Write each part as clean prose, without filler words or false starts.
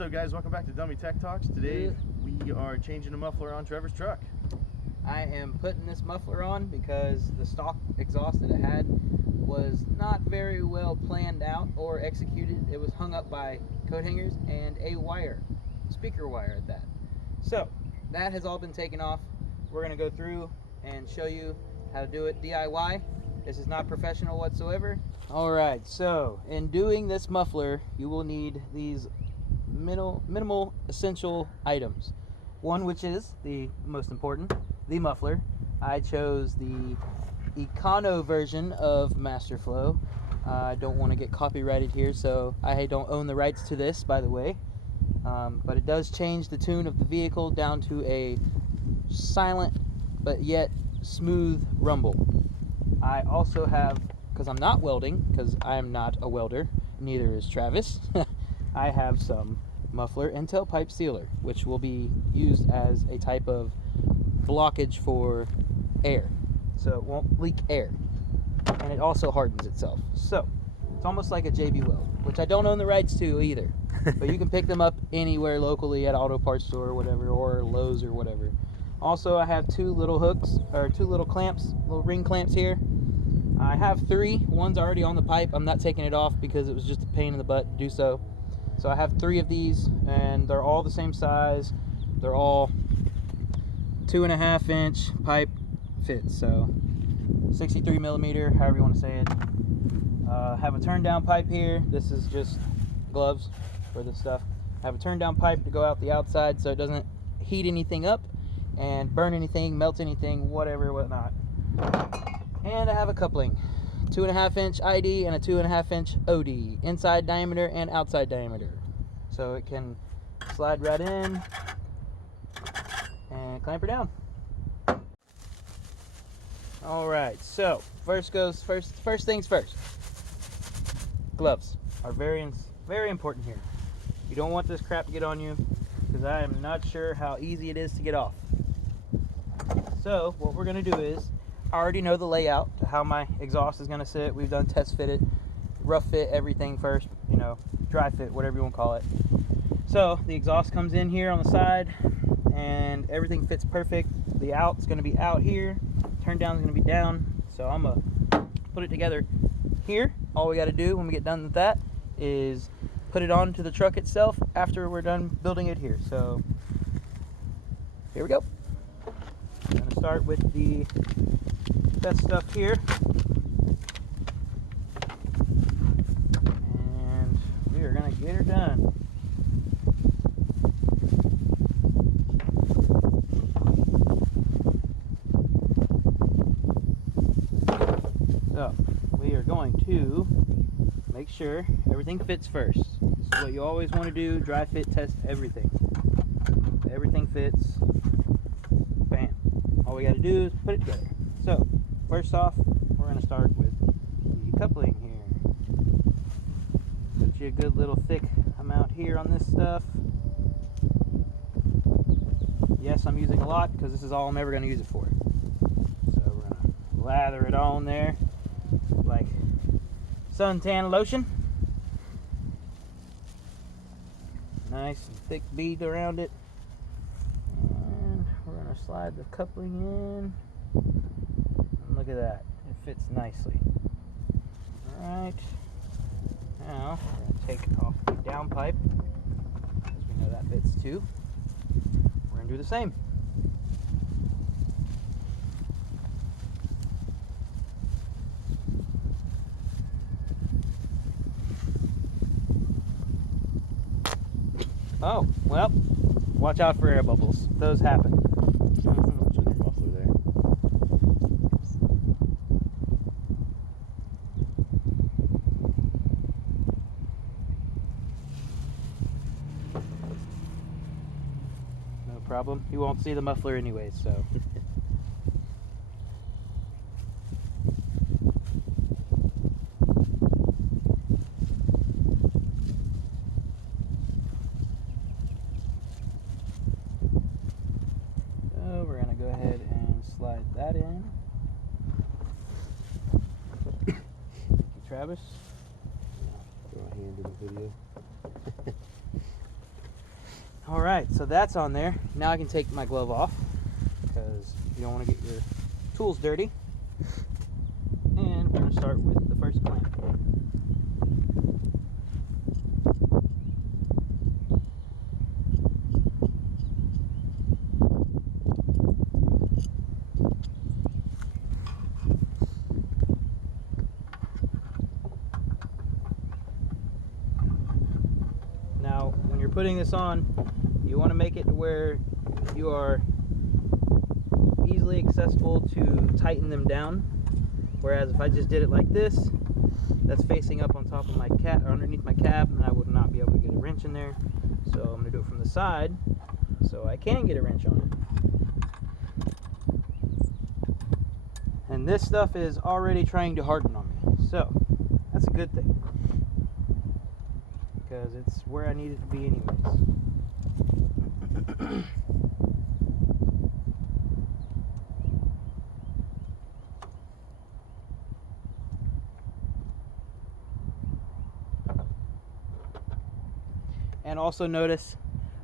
What's up, guys? Welcome back to Dummy Tech Talks. Today we are changing the muffler on Trevor's truck. I am putting this muffler on because the stock exhaust that it had was not very well planned out or executed. It was hung up by coat hangers and a wire, speaker wire at that. So that has all been taken off. We're going to go through and show you how to do it DIY. This is not professional whatsoever. Alright, so in doing this muffler, you will need these minimal essential items. One, which is the most important, the muffler. I chose the Econo version of Masterflow. I don't want to get copyrighted here, so I don't own the rights to this, by the way. But it does change the tune of the vehicle down to a silent but yet smooth rumble. I also have, because I'm not welding, because I am not a welder, neither is Travis, I have some muffler and tailpipe sealer, which will be used as a type of blockage for air, so it won't leak air, and it also hardens itself. So it's almost like a JB Weld, which I don't own the rights to either, but you can pick them up anywhere locally at auto parts store or whatever, or Lowe's or whatever. Also, I have two little hooks, or two little clamps, little ring clamps here. I have three. One's already on the pipe. I'm not taking it off because it was just a pain in the butt to do so. So I have three of these, and they're all the same size. They're all 2.5 inch pipe fits, so 63 millimeter, however you want to say it. Have a turn down pipe here. This is just gloves for this stuff. I have a turn down pipe to go out the outside so it doesn't heat anything up and burn anything, melt anything, whatever, whatnot. And I have a coupling. 2.5 inch ID and a 2.5 inch OD, inside diameter and outside diameter, so it can slide right in and clamp her down. Alright, so first things first. Gloves are very important here. You don't want this crap to get on you, because I am not sure how easy it is to get off. So what we're going to do is, I already know the layout to how my exhaust is going to sit. We've done test fit it, rough fit everything first, you know, dry fit, whatever you want to call it. So the exhaust comes in here on the side and everything fits perfect. The out's going to be out here, turn down is going to be down. So I'm going to put it together here. All we got to do when we get done with that is put it onto the truck itself after we're done building it here. So here we go. I'm going to start with the best stuff here, and we are going to get her done. So we are going to make sure everything fits first. This is what you always want to do: dry fit test everything. Everything fits. Bam. All we got to do is put it together. So first off, we're going to start with the coupling here. Put you a good little thick amount here on this stuff. Yes, I'm using a lot because this is all I'm ever going to use it for. So we're going to lather it on there like suntan lotion. Nice and thick bead around it. And we're going to slide the coupling in. Look at that, it fits nicely. Alright, now we're going to take off the down pipe, because we know that fits too. We're going to do the same. Oh, well, watch out for air bubbles. Those happen. Problem. You won't see the muffler anyway, so. So we're gonna go ahead and slide that in. Thank you, Travis. Throw a hand in the video. All right, so that's on there. Now I can take my glove off because you don't want to get your tools dirty. And we're going to start with the first clamp. Now, when you're putting this on, you want to make it to where you are easily accessible to tighten them down. Whereas if I just did it like this, that's facing up on top of my cap, or underneath my cap, and I would not be able to get a wrench in there. So I'm going to do it from the side so I can get a wrench on it. And this stuff is already trying to harden on me, so that's a good thing, because it's where I need it to be anyways. And also notice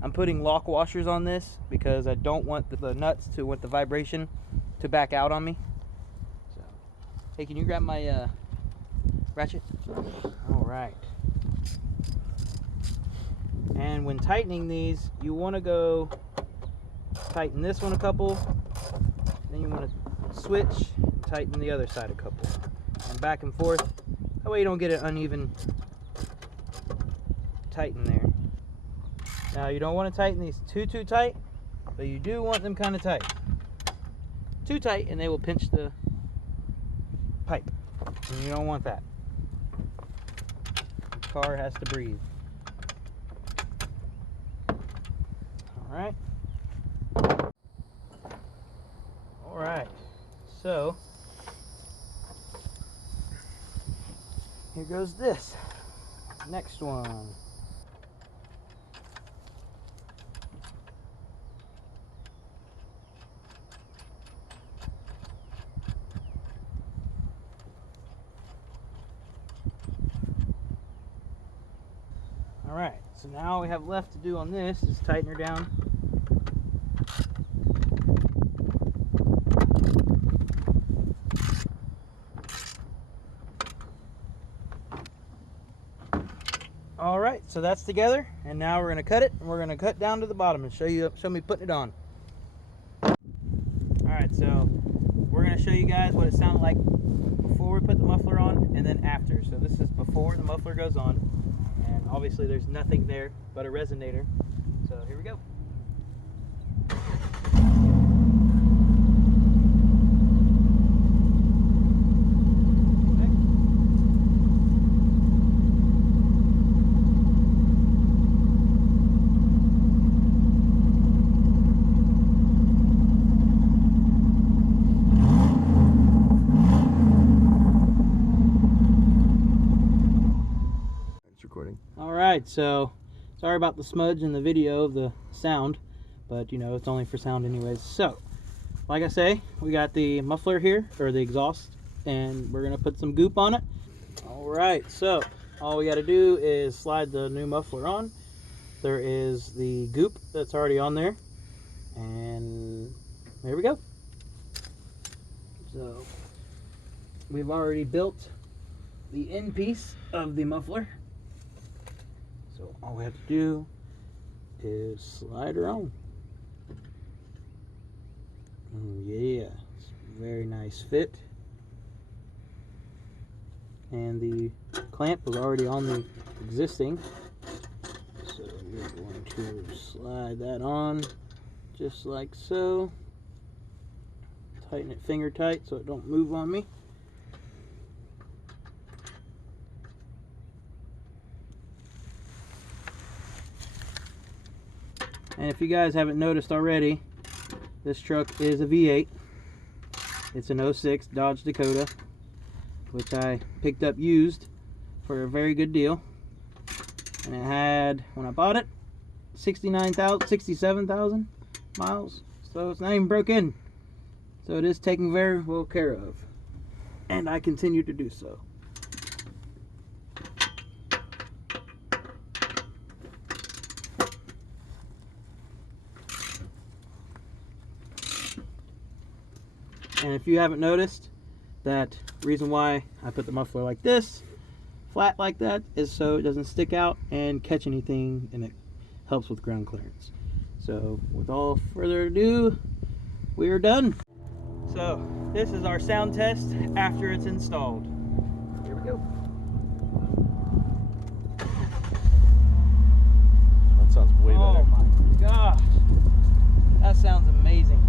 I'm putting lock washers on this because I don't want the nuts to want the vibration to back out on me. So, hey, can you grab my ratchet? All right. And when tightening these, you want to go tighten this one a couple, then you want to switch and tighten the other side a couple, and back and forth. That way you don't get an uneven tighten there. Now you don't want to tighten these too tight, but you do want them kind of tight. Too tight and they will pinch the pipe, and you don't want that. The car has to breathe. Alright. Alright, so here goes this next one. Alright, so now all we have left to do on this is tighten her down. Alright, so that's together, and now we're going to cut it, and we're going to cut down to the bottom and show me putting it on. Alright, so we're going to show you guys what it sounded like before we put the muffler on and then after. So this is before the muffler goes on, and obviously there's nothing there but a resonator. So here we go. Alright, so sorry about the smudge in the video of the sound, but you know, it's only for sound anyways. So, like I say, we got the muffler here, or the exhaust, and we're going to put some goop on it. Alright, so all we got to do is slide the new muffler on. There is the goop that's already on there, and there we go. So, we've already built the end piece of the muffler. So all we have to do is slide her on. Yeah, it's a very nice fit. And the clamp was already on the existing. So we're going to slide that on just like so. Tighten it finger tight so it don't move on me. And if you guys haven't noticed already, this truck is a V8. It's an 06 Dodge Dakota, which I picked up used for a very good deal. And it had, when I bought it, 67,000 miles. So it's not even broken. So it is taken very well care of. And I continue to do so. And if you haven't noticed, that reason why I put the muffler like this, flat like that, is so it doesn't stick out and catch anything, and it helps with ground clearance. So with all further ado, we are done. So this is our sound test after it's installed. Here we go. That sounds way better. Oh my gosh, that sounds amazing.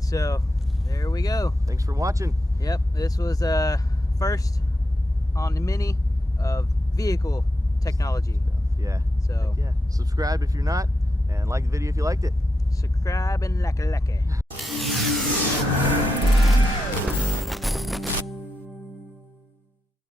So there we go. Thanks for watching. Yep, this was first on the Mini of vehicle technology. Yeah. So yeah, subscribe if you're not, and like the video if you liked it. Subscribe and like it.